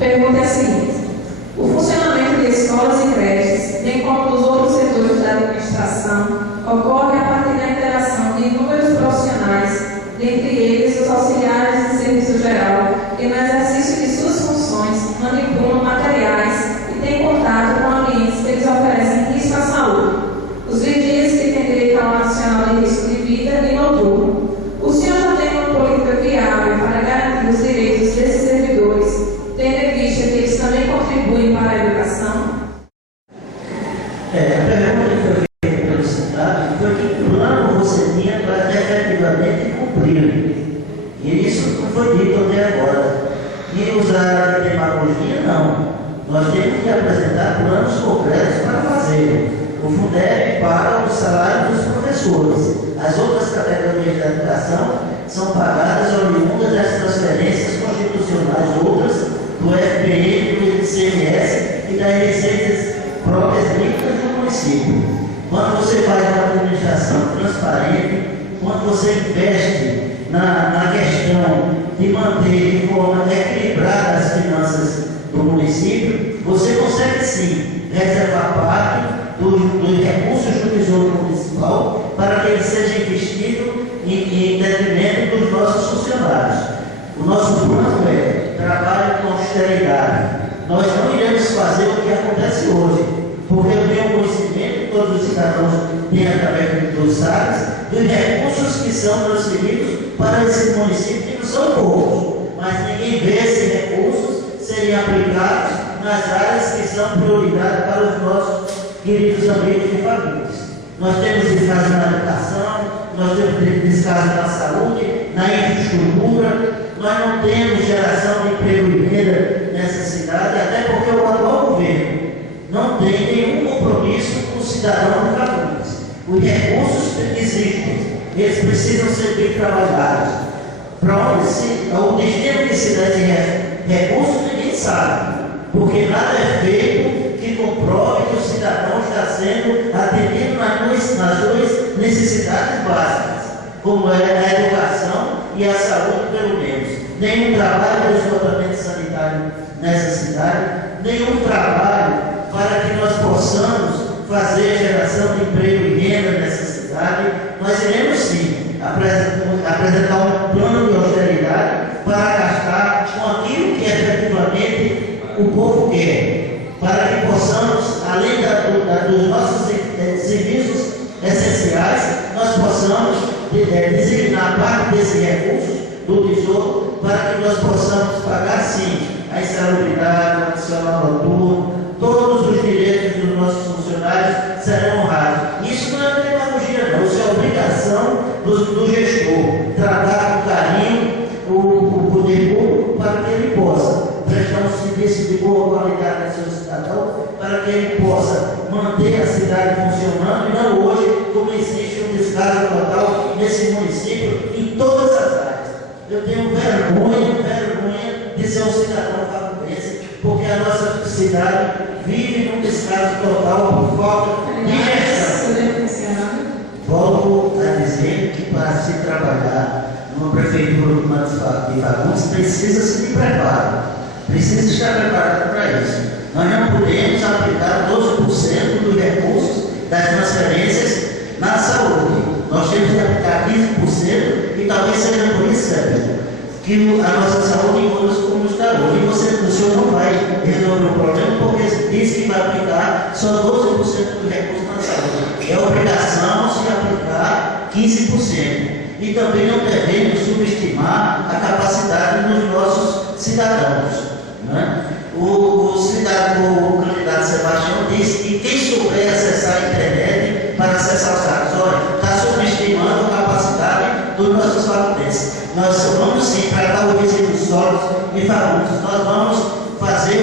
Pergunta é a seguinte: o funcionamento de escolas e creches, bem como dos outros setores da administração, ocorre a partir da interação de inúmeros profissionais, dentre eles os auxiliares de serviço geral, que no exercício de suas funções manipulam materiais e têm contato com ambientes que eles oferecem risco à saúde. Os vigias que têm direito ao adicional de risco de vida e noturno. O senhor já tem uma política viável para garantir os direitos desses servidores, tendo em vista que eles também contribuem para a educação? A pergunta que foi feita pelo sindicato foi que plano você tinha para efetivamente cumprir. E isso não foi dito até agora. E usar a demagogia, não. Nós temos que apresentar planos concretos para fazer. O Fundeb paga o salário dos professores. As outras categorias da educação são pagadas oriundas das transferências constitucionais outras do FPM, do ICMS e das receitas próprias líquidas do município. Quando você faz uma administração transparente, quando você investe na questão de manter de forma equilibrada as finanças do município, você consegue sim reservar parte dos recursos do Tesouro Municipal para que ele seja investido em detrimento dos nossos funcionários. O nosso plano é trabalho com austeridade. Nós não iremos fazer o que acontece hoje, porque eu tenho conhecimento, todos os cidadãos têm através dos SARs, dos recursos que são transferidos para esse município, que não são poucos, mas ninguém vê esses recursos serem aplicados nas áreas que são prioridades para os nossos queridos amigos e famílias. Nós temos descaso na educação, nós temos descaso na saúde, na infraestrutura, nós não temos geração de emprego e renda nessa cidade, até porque o atual governo não tem nenhum compromisso com o cidadão de Cafundas. Os recursos existem, eles precisam ser bem trabalhados. Para onde o destino que se dá de recursos ninguém sabe, porque nada é feito que comprove que o cidadão está sendo atendido nas duas necessidades básicas, como é a educação e a saúde, pelo menos. Nenhum trabalho de esgotamento sanitário nessa cidade, nenhum trabalho para que nós possamos fazer geração de emprego e renda nessa cidade. Nós iremos sim apresentar um plano de austeridade para gastar com aquilo que efetivamente o povo quer, para que possamos, além dos nossos serviços essenciais, nós possamos designar parte desses recursos do Tesouro para que nós possamos pagar sim a insalubridade, o adicional noturno, todos os direitos dos nossos funcionários serão honrados. Isso não é demagogia, não, isso é obrigação do gestor, tratar com carinho o poder público para que ele possa prestar um serviço de boa qualidade ao seu cidadão, para que ele possa manter a cidade funcionando, e não hoje, como existe um descaso total nesse município, em todas as áreas. Eu tenho vergonha de ser um cidadão cafundense, porque a nossa cidade vive num descaso total por falta de gestão. Volto a dizer que para se trabalhar numa prefeitura de Fagundes precisa-se de preparo, precisa estar preparado para isso. Nós não podemos aplicar 12% dos recursos das transferências na saúde. Nós temos que aplicar 15% e talvez seja por isso, que a nossa saúde encontra como está hoje. O senhor não vai resolver o problema porque diz que vai aplicar só 12% dos recursos na saúde. É obrigação se aplicar 15%. E também não devemos subestimar a capacidade dos nossos cidadãos. Né? O candidato Sebastião disse que quem souber acessar a internet para acessar os dados, olha, está subestimando a capacidade dos nossos faculdades. Nós vamos sim tratar o resíduo sólidos e Fagundes. Nós vamos fazer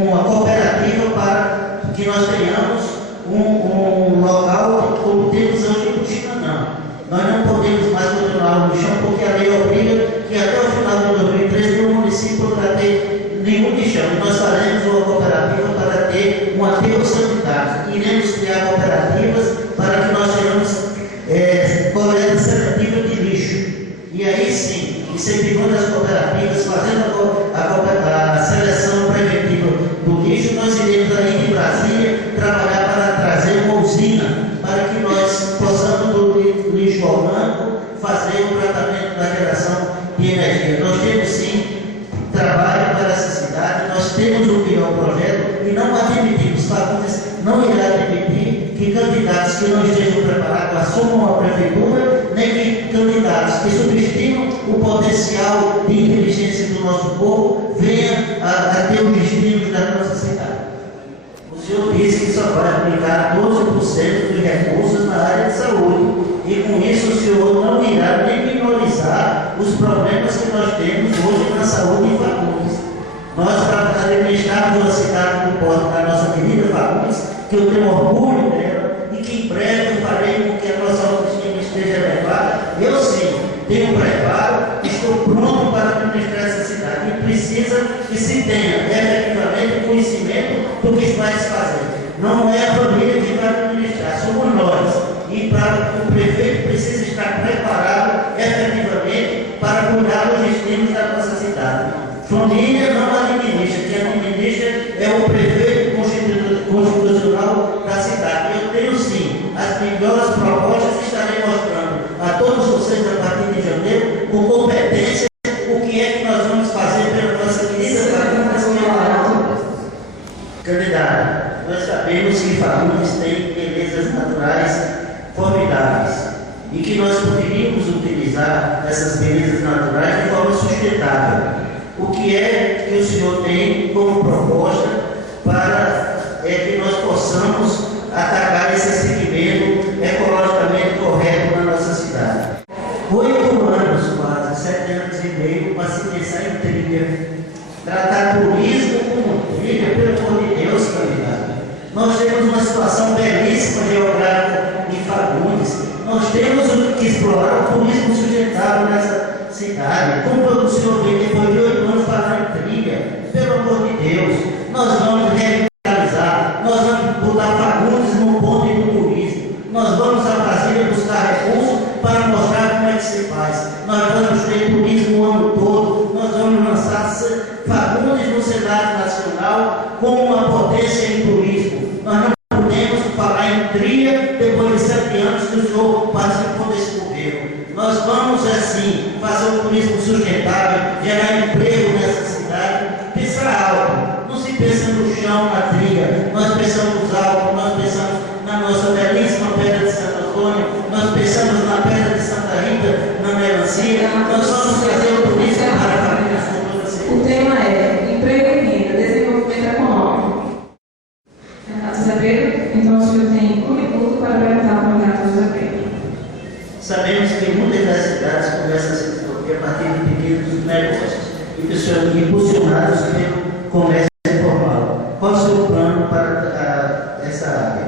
uma cooperativa para que nós tenhamos um local como temos hoje no Buxinanã. Nós não podemos mais continuar no chão porque a lei obriga que até o final de 2013 no município não vai ter nenhum lixão. Nós faremos uma cooperativa para ter um aterro sanitário. Iremos criar cooperativas para que nós tenhamos coleta seletiva de lixo. E aí sim, incentivando as cooperativas, fazendo a seleção preventiva do lixo, nós iremos aí em Brasília trabalhar para trazer uma usina para que nós possamos do lixo orgânico fazer o tratamento da geração de energia. Nós temos sim trabalho para essa cidade, nós temos um melhor projeto e não admitimos, Fagundes não irá admitir que candidatos que não estejam preparados assumam a prefeitura, nem que candidatos que subestimam o potencial de inteligência do nosso povo venham a ter o destino da nossa cidade. O senhor disse que só vai aplicar 12% dos recursos na área de saúde. E com isso o senhor não irá nem minorizar os problemas que nós temos hoje na saúde em Fagundes. Nós, para administrarmos uma cidade do porte da nossa querida Fagundes, que eu tenho orgulho dela e que em breve eu farei com que a nossa autoestima esteja elevada, eu sim tenho preparo, estou pronto para administrar essa cidade. E precisa que se tenha efetivamente conhecimento do que vai se fazer. Não é a família que vai administrar, somos nós. E o prefeito precisa estar preparado efetivamente para cuidar dos destinos da nossa cidade. Família não administra, quem administra é o prefeito constitucional da cidade. Eu tenho sim as melhores propostas e estarei mostrando a todos vocês a partir de janeiro, com competência, o que é que nós vamos fazer pela nossa querida Fagundes. Candidato, nós sabemos que Fagundes tem belezas naturais formidáveis e que nós poderíamos utilizar essas belezas naturais de forma sustentável. O que é que o senhor tem como proposta para que nós possamos atacar esse segmento ecologicamente correto na nossa cidade? 8 anos, quase 7 anos e meio, para se pensar em trilha, tratar turismo como trilha, pelo amor de Deus, candidato. Nós temos uma situação belíssima geográfica em Fagundes. Nós temos que explorar o turismo sustentável nessa cidade. Como o senhor vê, depois de 8 anos falando em trilha, pelo amor de Deus, nós vamos revitalizar, nós vamos botar Fagundes no ponto do turismo. Nós vamos a Brasília buscar recursos para mostrar como é que se faz. Nós vamos ter turismo o ano todo, nós vamos lançar Fagundes no cenário nacional como uma potência em turismo. Nós não podemos falar em trilha depois de 7 anos que o senhor participou desse governo. Nós vamos, assim, fazer um turismo sustentável, gerar emprego nessa cidade, pensar alto. Não se pensa no chão, na trilha. Nós pensamos alto, nós pensamos na nossa belíssima Pedra de Santo Antônio, nós pensamos na Pedra de Santa Rita, na melancia. Nós vamos trazer o turismo para a família. O tema é emprego e renda, desenvolvimento econômico. José Pedro, então o senhor tem 1 minuto para perguntar para o candidato José Pedro. Sabemos que muitas das cidades começam a se desenvolver a partir de pequenos negócios e que são impulsionados pelo comércio informal. Qual é o seu plano para essa área?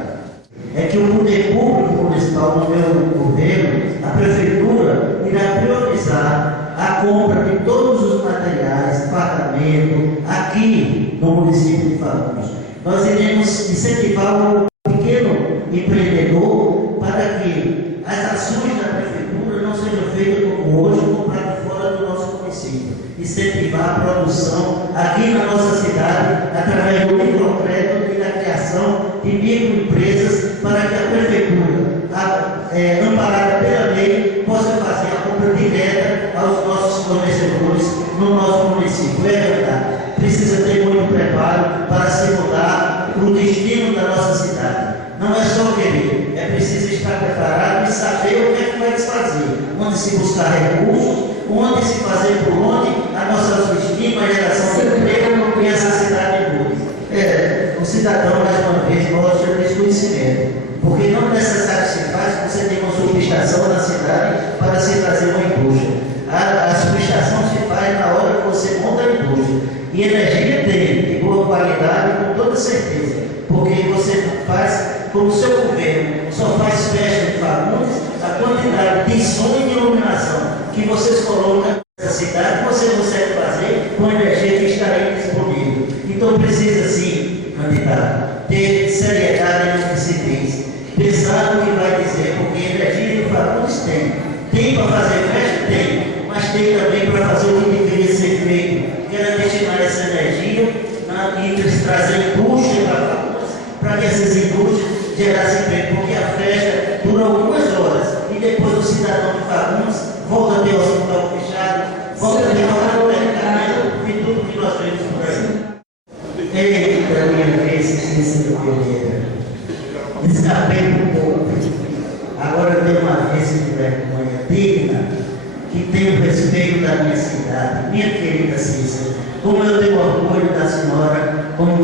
É que o poder público municipal no meu governo, a prefeitura, irá priorizar a compra de todos os materiais, apartamento, aqui no município de Fagundes. Nós iremos incentivar o pequeno empreendedor para que as ações da prefeitura não sejam feitas como hoje, comprar fora do nosso município. Incentivar a produção aqui na nossa cidade, através do microcrédito e da criação de microempresas, para que a prefeitura, amparada pela lei, possa fazer a compra direta aos nossos fornecedores no nosso município. É verdade. Precisa ter muito preparo para se mudar para o destino da nossa cidade. Não é só querer, é preciso estar preparado e saber o que é que vai se fazer, onde se buscar recursos, onde se fazer por onde a nossa autoestima, a geração de emprego e essa cidade muda. O cidadão, mais uma vez, mostra desconhecimento, porque não é necessário se faz que você tenha uma subestação na cidade para se trazer uma indústria. A subestação se faz na hora que você monta a indústria. E energia tem, de boa qualidade, com toda certeza, porque você faz, como o seu governo só faz festa de Fagundes, a quantidade de som e de iluminação que vocês colocam nessa cidade, você consegue fazer com a energia que está aí disponível. Então precisa sim, candidato, ter seriedade no que se diz, pensar no que vai dizer, porque energia que Fagundes tem para fazer festa? Tem. gastei também para fazer o que deveria ser feito, que era destinar essa energia e trazer indústria para que essas indústrias gerassem emprego, porque a festa dura algumas horas e depois o cidadão de Fagundes volta a ter o hospital fechado, volta a ter o medicamento e tudo que nós vemos por aí. Eita, minha vez, esqueci do primeiro. Escapei um pouco. Agora eu tenho uma vez de vergonha digna, que tenho respeito da minha cidade, minha querida Cícera, como eu tenho orgulho da senhora, como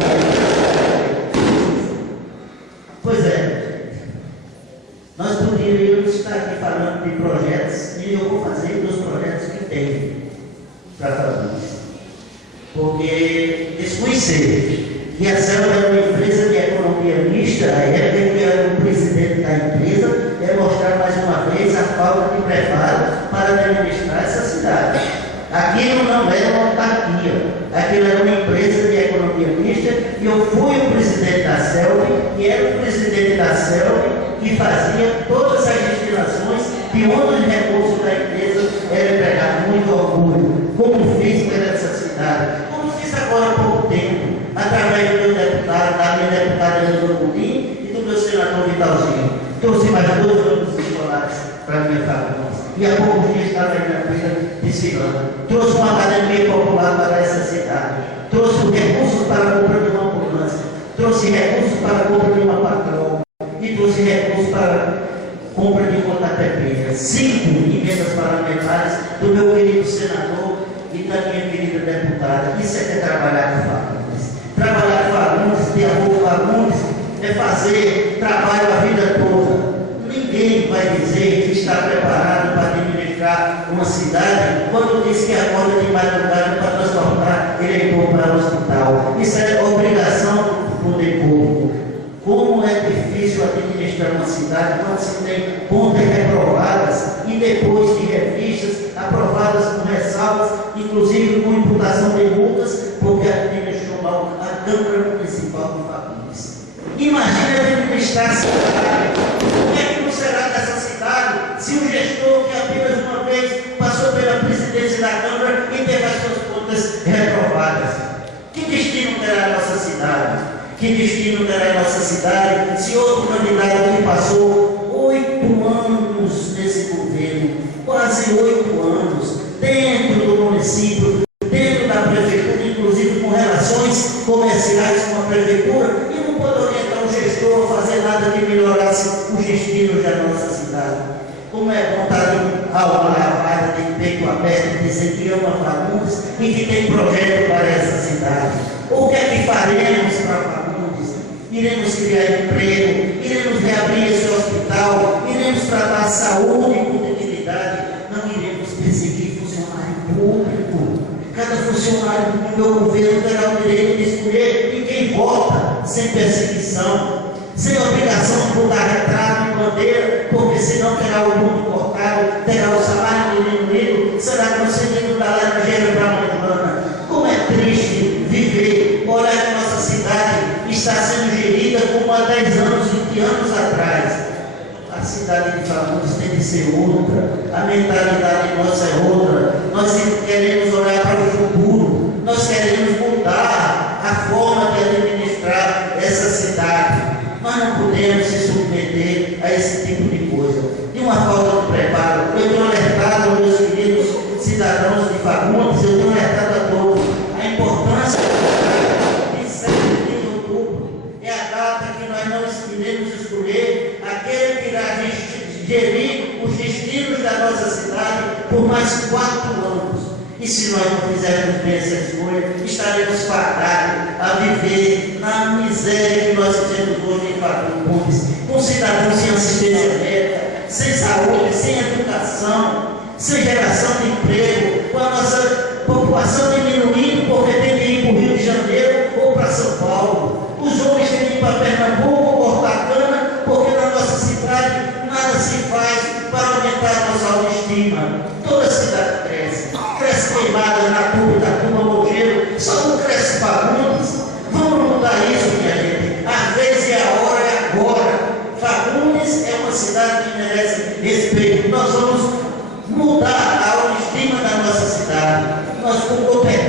pois é, nós poderíamos estar aqui falando de projetos, e eu vou fazer dos projetos que tenho para Fagundes, porque desconhecer que a CELV é uma empresa de economia mista, a época que era o presidente da empresa, é mostrar mais uma vez a falta de preparo para administrar essa cidade. Aquilo não era uma autarquia, aquilo era uma empresa de economia mista, e eu fui o presidente da CELV, e era o presidente da CELV que fazia todas as destinações de onde os recursos da empresa eram empregados. Muito orgulho, como fiz para essa cidade, como fiz agora há pouco tempo, através do meu deputado, da minha deputada Elisa Coutinho e do meu senador Vitalzinho. Trouxe mais 2 ônibus escolares para a minha Fagundes. E há poucos dias estava aí na feira desfilando. Trouxe uma academia popular para essa cidade. Trouxe recursos para a compra de uma ambulância. Trouxe recursos para a compra de uma patroa. E trouxe recursos para a compra de uma catepeira. 5 emendas parlamentares do meu querido senador e da minha querida deputada. Isso é trabalhar com Fagundes. Trabalhar com Fagundes, ter amor com Fagundes, é fazer trabalho a vida toda. Ninguém vai dizer que está preparado para administrar uma cidade quando diz que acorda de madrugada para transportar eleitor para o hospital. Isso é obrigação do poder público. Como é difícil administrar uma cidade quando se tem contas reprovadas e depois de revistas aprovadas com ressalvas, inclusive com imputação de multas, porque administrou mal a Câmara Municipal de Fagundes. Imagina administrar a cidade. Como é que não será dessa cidade se o gestor que apenas uma vez passou pela presidência da Câmara e teve as suas contas reprovadas? Que destino terá a nossa cidade? Que destino terá a nossa cidade se outro candidato que passou 8 anos nesse governo, quase 8 anos, dentro do município, dentro da prefeitura, inclusive com relações comerciais com a prefeitura, e não pode orientar o gestor a fazer nada que melhorasse os destinos da nossa cidade? Como é vontade alma lavada, de peito aberto, dizer que ama Fagundes e que tem projeto para essa cidade? O que é que faremos para Fagundes? Iremos criar emprego, iremos reabrir esse hospital, iremos tratar a saúde com dignidade, não iremos perseguir funcionário público. Cada funcionário do meu governo terá o direito de escolher em quem vota, sem perseguição, sem obrigação de botar retrato e bandeira, porque senão terá o mundo cortado, terá o salário diminuído, será concedido da laranjeira para a manhã. Como é triste viver, olhar que nossa cidade está sendo gerida como há 10 anos, 20 anos atrás. A cidade de Fagundes tem de ser outra, a mentalidade nossa é outra. Nós queremos olhar para o futuro, nós queremos mudar a forma de administrar essa cidade. Mas não podemos se submeter a esse tipo de coisa. De uma falta de preparo. Eu tenho alertado aos meus queridos cidadãos de Fagundes, eu tenho alertado a todos a importância de 7 de outubro. É a data que nós não iremos escolher aquele que irá gerir os destinos da nossa cidade por mais 4 anos. E se nós não fizermos bem essa escolha, estaremos fadados a viver na miséria que nós temos hoje em Fagundes, com cidadãos sem assistência médica, sem saúde, sem educação, sem geração de emprego, com a nossa população diminuindo porque tem que ir para o Rio de Janeiro ou para São Paulo. Os homens têm que ir para Pernambuco cortar cana, porque na nossa cidade nada se faz para aumentar a nossa autoestima. Toda a cidade cresce queimada na turma da turma Mogeiro, só não cresce Fagundes. Vamos mudar isso, minha gente. Às vezes é a hora, é agora. Fagundes é uma cidade que merece respeito. Nós vamos mudar a autoestima da com competência